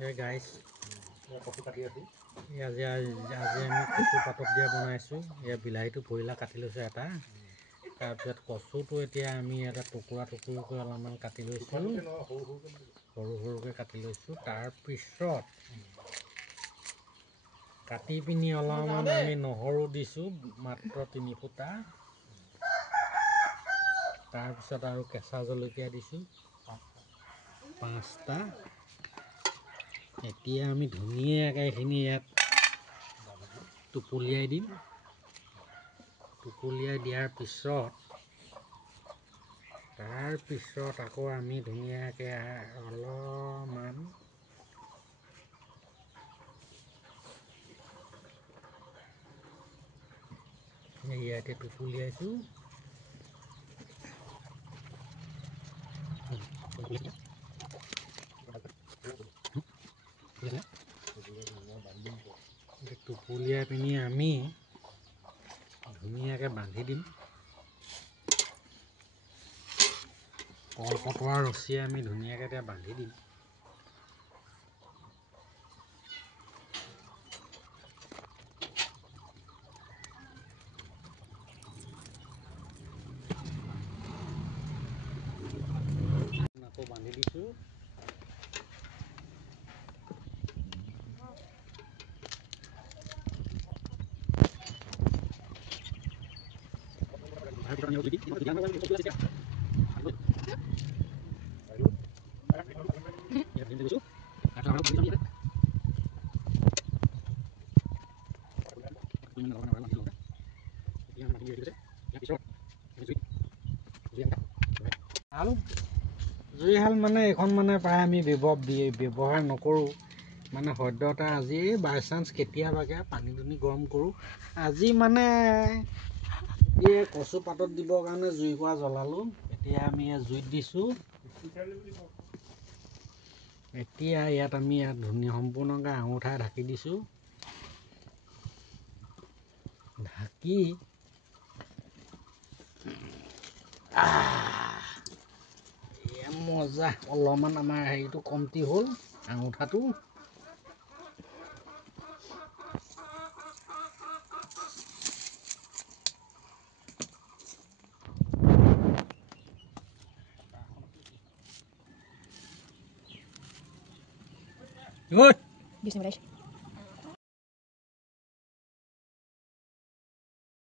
Hey guys, আজি আমি কচু পাতত দিয়া বনাইছোঁ। এয়া বিলাহীটো পৰিলা কাটি লৈছোঁ এটা। তাৰপিছত কচুটো এতিয়া আমি এটা টুকুৰা টুকুৰকৈ অলপমান কাটি লৈছোঁ, সৰু সৰুকৈ কাটি লৈছোঁ। তাৰপিছত কাটি পিনি অলপমান আমি নহৰু দিছোঁ, মাত্ৰ 3 ফুটা। তাৰপিছত আৰু কেঁচা জলকীয়া দিছোঁ 5টা। এতিয়া আমি ধুনীয়াকৈ এইখিনি ইয়াত টুকুলিয়াই দিম। টুকুলিয়াই দিয়াৰ পিছত আকৌ আমি ধুনীয়াকৈ অলপমান ইয়াতে টুকুলিয়াইছোঁ। টুকুলিয়াই পিনি আমি ধুনীয়াকৈ বান্ধি দিম। কলপতোৱা ৰছীয়ে আমি ধুনীয়াকৈ এতিয়া বান্ধি দিম। আকৌ বান্ধি দিছোঁ। জুইশাল মানে এইখন মানে প্ৰায় আমি ব্যৱহাৰ নকৰোঁ, মানে সদ্যহতে আজি বাই চান্স কেতিয়াবাকে পানী দুনি গৰম কৰোঁ। আজি মানে এই কচু পাতত দিবৰ কাৰণে জুইকুৰা জ্বলালোঁ। এতিয়া আমি জুইত দিছোঁ। এতিয়া ইয়াত আমি ধুনীয়া সম্পূৰ্ণকৈ আঙুঠাই ঢাকি দিছোঁ। ঢাকি মজা। অলপমান আমাৰ হেৰিটো কমতি হ'ল, আঙুঠাটো। Good.